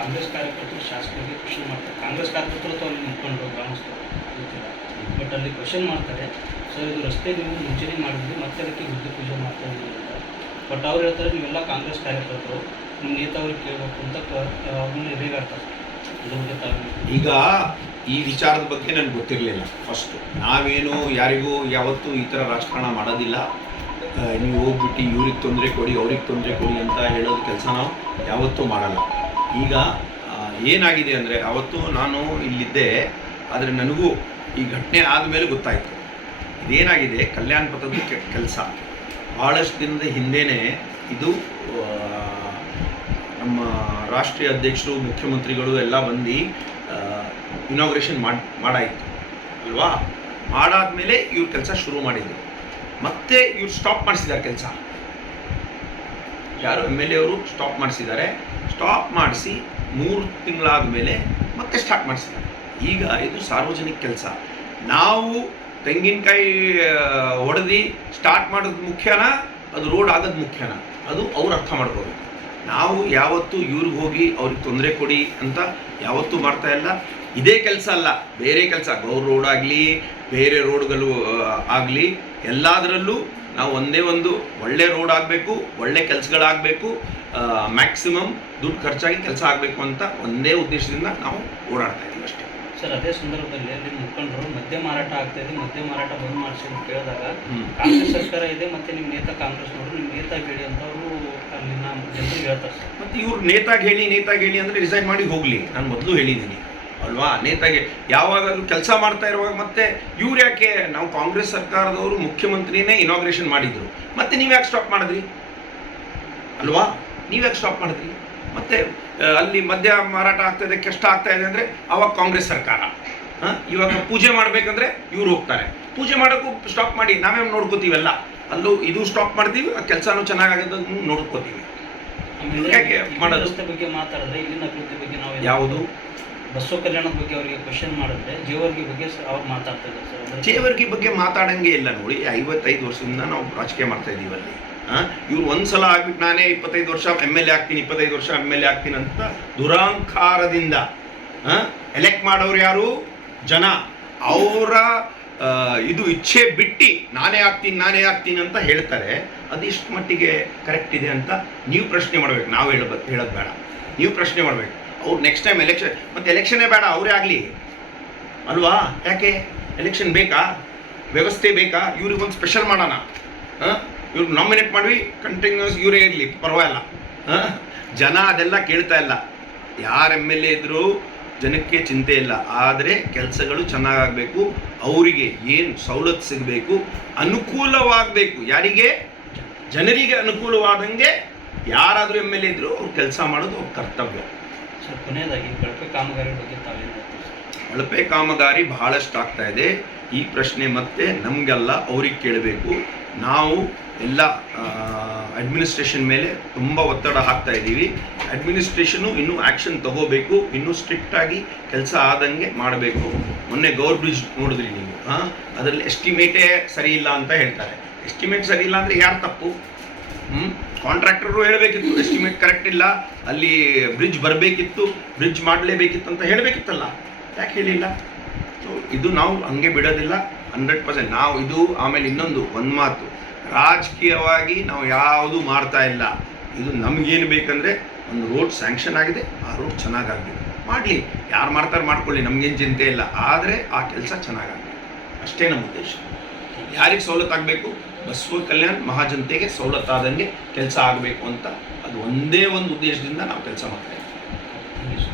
ಕಾಂಗ್ರೆಸ್ ಕಾರ್ಯಕರ್ತರು ಶಾಸಕರಿಗೆ ಕ್ವಶನ್ ಮಾಡ್ತಾರೆ. ಕಾಂಗ್ರೆಸ್ ಕಾರ್ಯಕರ್ತರು ಅಥವಾ ಅಲ್ಲಿ ನಿಂತ್ಕೊಂಡು ಗ್ರಾಮಸ್ಥರು ಗೊತ್ತಿಲ್ಲ, ಬಟ್ ಅಲ್ಲಿ ಕ್ವಶನ್ ಮಾಡ್ತಾರೆ. ಸರ್ ಇದು ರಸ್ತೆ ನೀವು ಮುಂಚೆನೇ ಮಾಡಿದ್ವಿ, ಮತ್ತೆ ಅದಕ್ಕೆ ಗುದ್ದಿ ಪೂಜೆ ಮಾಡ್ತಾ ಇದ್ದೀವಿ ಅಂತ. ಬಟ್ ಅವ್ರು ಹೇಳ್ತಾರೆ ನೀವೆಲ್ಲ ಕಾಂಗ್ರೆಸ್ ಕಾರ್ಯಕರ್ತರು, ನಿಮ್ಮ ನೇತಾವ್ರಿಗೆ ಕೇಳಬೇಕು ಅಂತ ಅವ್ರನ್ನ ರೇಗಾಡ್ತಾರೆ. ಇದ್ರ ಬಗ್ಗೆ ತಾವು ಈಗ ಈ ವಿಚಾರದ ಬಗ್ಗೆ ನನಗೆ ಗೊತ್ತಿರಲಿಲ್ಲ. ಫಸ್ಟು ನಾವೇನು ಯಾರಿಗೂ ಯಾವತ್ತೂ ಈ ಥರ ರಾಜಕಾರಣ ಮಾಡೋದಿಲ್ಲ. ನೀವು ಹೋಗ್ಬಿಟ್ಟು ಇವ್ರಿಗೆ ತೊಂದರೆ ಕೊಡಿ ಅವ್ರಿಗೆ ತೊಂದರೆ ಕೊಡಿ ಅಂತ ಹೇಳೋದು ಕೆಲಸ ನಾವು ಯಾವತ್ತೂ ಮಾಡಲ್ಲ. ಈಗ ಏನಾಗಿದೆ ಅಂದರೆ, ಅವತ್ತು ನಾನು ಇಲ್ಲಿದ್ದೆ, ಆದರೆ ನನಗೂ ಈ ಘಟನೆ ಆದಮೇಲೆ ಗೊತ್ತಾಯಿತು ಇದೇನಾಗಿದೆ. ಕಲ್ಯಾಣ ಪಥದ ಕೆಲಸ ಭಾಳಷ್ಟು ದಿನದ ಹಿಂದೆಯೇ ಇದು ನಮ್ಮ ರಾಷ್ಟ್ರೀಯ ಅಧ್ಯಕ್ಷರು ಮುಖ್ಯಮಂತ್ರಿಗಳು ಎಲ್ಲ ಬಂದು ಇನಾಗ್ರೇಷನ್ ಮಾಡಾಯಿತು ಅಲ್ವಾ. ಮಾಡಾದ್ಮೇಲೆ ಇವ್ರ ಕೆಲಸ ಶುರು ಮಾಡಿದ್ರು. ಮತ್ತೆ ಇವ್ರು ಸ್ಟಾಪ್ ಮಾಡಿಸಿದ್ದಾರೆ ಕೆಲಸ. ಯಾರು MLA ಅವರು ಸ್ಟಾಪ್ ಮಾಡಿಸಿದ್ದಾರೆ. ಸ್ಟಾಪ್ ಮಾಡಿಸಿ 3 ತಿಂಗಳಾದ ಮೇಲೆ ಮತ್ತೆ ಸ್ಟಾರ್ಟ್ ಮಾಡಿಸಿದ್ದಾರೆ. ಈಗ ಇದು ಸಾರ್ವಜನಿಕ ಕೆಲಸ. ನಾವು ತೆಂಗಿನಕಾಯಿ ಹೊಡೆದು ಸ್ಟಾರ್ಟ್ ಮಾಡೋದು ಮುಖ್ಯನಾ, ಅದು ರೋಡ್ ಆಗೋದು ಮುಖ್ಯನಾ, ಅದು ಅವ್ರು ಅರ್ಥ ಮಾಡ್ಕೋಬೇಕು. ನಾವು ಯಾವತ್ತೂ ಇವ್ರಿಗೆ ಹೋಗಿ ಅವ್ರಿಗೆ ತೊಂದರೆ ಕೊಡಿ ಅಂತ ಯಾವತ್ತೂ ಮಾಡ್ತಾ ಇಲ್ಲ. ಇದೇ ಕೆಲಸ ಅಲ್ಲ, ಬೇರೆ ಕೆಲಸ, ಗೌರ್ ರೋಡ್ ಆಗಲಿ ಬೇರೆ ರೋಡ್ಗಳು ಆಗಲಿ, ಎಲ್ಲದರಲ್ಲೂ ನಾವು ಒಂದೇ ಒಂದು ಒಳ್ಳೆ ರೋಡ್ ಆಗಬೇಕು, ಒಳ್ಳೆ ಕೆಲಸಗಳಾಗಬೇಕು, ಮ್ಯಾಕ್ಸಿಮಮ್ ದುಡ್ಡು ಖರ್ಚಾಗಿ ಕೆಲಸ ಆಗಬೇಕು ಅಂತ ಒಂದೇ ಉದ್ದೇಶದಿಂದ ನಾವು ಓಡಾಡ್ತಾ ಇದ್ದೀವಿ ಅಷ್ಟೇ. ಸರ್, ಅದೇ ಸಂದರ್ಭದಲ್ಲಿ ಅಲ್ಲಿ ಮುಖಂಡರು ಮದ್ಯ ಮಾರಾಟ ಆಗ್ತಾ ಇದೆ, ಮದ್ಯ ಮಾರಾಟ ಬಂದ್ ಮಾಡಿಸಿ ಅಂತ ಕೇಳಿದಾಗ ಕಾಂಗ್ರೆಸ್ ಸರ್ಕಾರ ಇದೆ, ಮತ್ತೆ ನಿಮ್ಮ ನೇತಾ ಕಾಂಗ್ರೆಸ್ ನೋಡ್ರಿ, ನಿಮ್ಮ ನೇತಾಗಿ ಹೇಳಿ ಅಂತ ಅವರು ಅಲ್ಲಿನ ಜನರಿಗೆ ಹೇಳ್ತಾರೆ ಸರ್. ಮತ್ತು ಇವ್ರು ನೇತಾಗಿ ಹೇಳಿ ಅಂದರೆ ರಿಸೈನ್ ಮಾಡಿ ಹೋಗಲಿ. ನಾನು ಮೊದಲು ಹೇಳಿದ್ದೀನಿ ಅಲ್ವಾ, ನೇತಾಗೆ ಯಾವಾಗಲೂ ಕೆಲಸ ಮಾಡ್ತಾ ಇರುವಾಗ ಮತ್ತೆ ಇವ್ರು ಯಾಕೆ, ನಾವು ಕಾಂಗ್ರೆಸ್ ಸರ್ಕಾರದವರು ಮುಖ್ಯಮಂತ್ರಿನೇ ಇನಾಗ್ರೇಷನ್ ಮಾಡಿದ್ರು, ಮತ್ತೆ ನೀವು ಯಾಕೆ ಸ್ಟಾಪ್ ಮಾಡಿದ್ರಿ ಅಲ್ವಾ, ನೀವು ಯಾಕೆ ಸ್ಟಾಪ್ ಮಾಡಿದ್ರಿ? ಮತ್ತೆ ಅಲ್ಲಿ ಮದ್ಯ ಮಾರಾಟ ಆಗ್ತಾ ಇದೆ, ಕಷ್ಟ ಆಗ್ತಾ ಇದೆ ಅಂದರೆ ಅವಾಗ ಕಾಂಗ್ರೆಸ್ ಸರ್ಕಾರ. ಇವಾಗ ಪೂಜೆ ಮಾಡಬೇಕಂದ್ರೆ ಇವ್ರು ಹೋಗ್ತಾರೆ, ಪೂಜೆ ಮಾಡೋಕ್ಕೂ ಸ್ಟಾಪ್ ಮಾಡಿ ನಾವೇ ನೋಡ್ಕೋತೀವಲ್ಲ, ಅಲ್ಲೂ ಇದು ಸ್ಟಾಪ್ ಮಾಡ್ತೀವಿ, ಕೆಲಸನೂ ಚೆನ್ನಾಗಾಗೋದನ್ನು ನೋಡ್ಕೋತೀವಿ. ಯಾಕೆ ಮಾಡೋದು? ರಸ್ತೆ ಬಗ್ಗೆ ಮಾತಾಡಿದ್ರೆ ಇಲ್ಲಿನ ಅಭಿವೃದ್ಧಿ ಬಗ್ಗೆ ನಾವು ಯಾವುದು ಬಸವ ಕಲ್ಯಾಣದ ಬಗ್ಗೆ ಅವರಿಗೆ ಕ್ವಶನ್ ಮಾಡಿದ್ರೆ ಜೇವರ್ಗಿ ಬಗ್ಗೆ ಅವ್ರು ಮಾತಾಡ್ತಾ ಇದ್ದಾರೆ ಸರ್. ಜೇವರ್ಗಿ ಬಗ್ಗೆ ಮಾತಾಡಂಗೆ ಇಲ್ಲ ನೋಡಿ. 55 ವರ್ಷದಿಂದ ನಾವು ರಾಜಕೀಯ ಮಾಡ್ತಾ ಇದ್ದೀವಿ ಅಲ್ಲಿ. ಇವ್ರು ಒಂದ್ಸಲ ಆಗ್ಬಿಟ್ಟು ನಾನೇ 25 ವರ್ಷ MLA ಆಗ್ತೀನಿ, 25 ವರ್ಷ MLA ಆಗ್ತೀನಿ ಅಂತ ದುರಾಂಕಾರದಿಂದ ಎಲೆಕ್ಟ್ ಮಾಡೋರು ಯಾರು? ಜನ. ಅವರ ಇದು ಇಚ್ಛೆ ಬಿಟ್ಟು ನಾನೇ ಆಗ್ತೀನಿ ಅಂತ ಹೇಳ್ತಾರೆ. ಅದಿಷ್ಟು ಮಟ್ಟಿಗೆ ಕರೆಕ್ಟ್ ಇದೆ ಅಂತ ನೀವು ಪ್ರಶ್ನೆ ಮಾಡಬೇಕು, ನಾವು ಹೇಳೋದು ಬೇಡ. ನೀವು ಪ್ರಶ್ನೆ ಮಾಡಬೇಕು. ಅವ್ರು ನೆಕ್ಸ್ಟ್ ಟೈಮ್ ಎಲೆಕ್ಷನ್, ಮತ್ತು ಎಲೆಕ್ಷನ್ನೇ ಬೇಡ, ಅವರೇ ಆಗಲಿ ಅಲ್ವಾ. ಯಾಕೆ ಎಲೆಕ್ಷನ್ ಬೇಕಾ? ವ್ಯವಸ್ಥೆ ಬೇಕಾ? ಇವ್ರಿಗೊಂದು ಸ್ಪೆಷಲ್ ಮಾಡೋಣ, ಇವ್ರಿಗೆ ನಾಮಿನೇಟ್ ಮಾಡಿ ಕಂಟಿನ್ಯೂಸ್ ಇವರೇ ಇರಲಿ, ಪರವಾಗಿಲ್ಲ. ಜನ ಅದೆಲ್ಲ ಕೇಳ್ತಾ ಇಲ್ಲ. ಯಾರು MLA ಇದ್ದರೂ ಜನಕ್ಕೆ ಚಿಂತೆ ಇಲ್ಲ, ಆದರೆ ಕೆಲಸಗಳು ಚೆನ್ನಾಗಾಗಬೇಕು, ಅವರಿಗೆ ಏನು ಸವಲತ್ತು ಸಿಗಬೇಕು, ಅನುಕೂಲವಾಗಬೇಕು. ಯಾರಿಗೆ? ಜನರಿಗೆ ಅನುಕೂಲವಾದಂಗೆ ಯಾರಾದರೂ MLA ಇದ್ದರೂ ಅವ್ರು ಕೆಲಸ ಮಾಡೋದು ಅವ್ರ ಕರ್ತವ್ಯ. ಸರ್, ಕೊನೆಯದಾಗಿ ಕಳಪೆ ಕಾಮಗಾರಿ ಬಗ್ಗೆ ತಾವೇನು ಹೇಳ್ತೀವಿ ಸರ್? ಕಳಪೆ ಕಾಮಗಾರಿ ಬಹಳಷ್ಟು ಆಗ್ತಾ ಇದೆ. ಈ ಪ್ರಶ್ನೆ ಮತ್ತೆ ನಮಗೆಲ್ಲ ಅವ್ರಿಗೆ ಕೇಳಬೇಕು. ನಾವು ಎಲ್ಲ ಅಡ್ಮಿನಿಸ್ಟ್ರೇಷನ್ ಮೇಲೆ ತುಂಬ ಒತ್ತಡ ಹಾಕ್ತಾ ಇದ್ದೀವಿ. ಅಡ್ಮಿನಿಸ್ಟ್ರೇಷನು ಇನ್ನೂ ಆ್ಯಕ್ಷನ್ ತಗೋಬೇಕು, ಇನ್ನೂ ಸ್ಟ್ರಿಕ್ಟಾಗಿ ಕೆಲಸ ಆದಂಗೆ ಮಾಡಬೇಕು. ಮೊನ್ನೆ ಗೌರ್ ಬ್ರಿಡ್ಜ್ ನೋಡಿದ್ರಿ ನೀವು, ಅದರಲ್ಲಿ ಎಸ್ಟಿಮೇಟೇ ಸರಿ ಇಲ್ಲ ಅಂತ ಹೇಳ್ತಾರೆ. ಎಸ್ಟಿಮೇಟ್ ಸರಿ ಇಲ್ಲ ಅಂದರೆ ಯಾರು ತಪ್ಪು? ಕಾಂಟ್ರಾಕ್ಟರು ಹೇಳಬೇಕಿತ್ತು ಎಸ್ಟಿಮೇಟ್ ಕರೆಕ್ಟ್ ಇಲ್ಲ, ಅಲ್ಲಿ ಬ್ರಿಡ್ಜ್ ಬರಬೇಕಿತ್ತು, ಬ್ರಿಡ್ಜ್ ಮಾಡಲೇಬೇಕಿತ್ತು ಅಂತ ಹೇಳಬೇಕಿತ್ತಲ್ಲ, ಯಾಕೆ ಹೇಳಿಲ್ಲ? ಸೊ ಇದು ನಾವು ಹಂಗೆ ಬಿಡೋದಿಲ್ಲ 100%. ನಾವು ಇದು ಆಮೇಲೆ ಇನ್ನೊಂದು ಒಂದು ಮಾತು, ರಾಜಕೀಯವಾಗಿ ನಾವು ಯಾವುದೂ ಮಾಡ್ತಾ ಇಲ್ಲ. ಇದು ನಮಗೇನು ಬೇಕಂದರೆ ಒಂದು ರೋಡ್ ಸ್ಯಾಂಕ್ಷನ್ ಆಗಿದೆ, ಆ ರೋಡ್ ಚೆನ್ನಾಗಾಗಬೇಕು, ಮಾಡಲಿ, ಯಾರು ಮಾಡ್ತಾರೆ ಮಾಡ್ಕೊಳ್ಳಿ, ನಮಗೇನು ಚಿಂತೆ ಇಲ್ಲ. ಆದರೆ ಆ ಕೆಲಸ ಚೆನ್ನಾಗಾಗಬೇಕು, ಅಷ್ಟೇ ನಮ್ಮ ಉದ್ದೇಶ. ಯಾರಿಗೆ ಸವಲತ್ತಾಗಬೇಕು? ಬಸವ ಕಲ್ಯಾಣ ಮಹಾಜನತೆಗೆ ಸವಲತ್ತಾದಂಗೆ ಕೆಲಸ ಆಗಬೇಕು ಅಂತ, ಅದು ಒಂದೇ ಒಂದು ಉದ್ದೇಶದಿಂದ ನಾವು ಕೆಲಸ ಮಾಡ್ತಾ ಇದ್ದೀವಿ.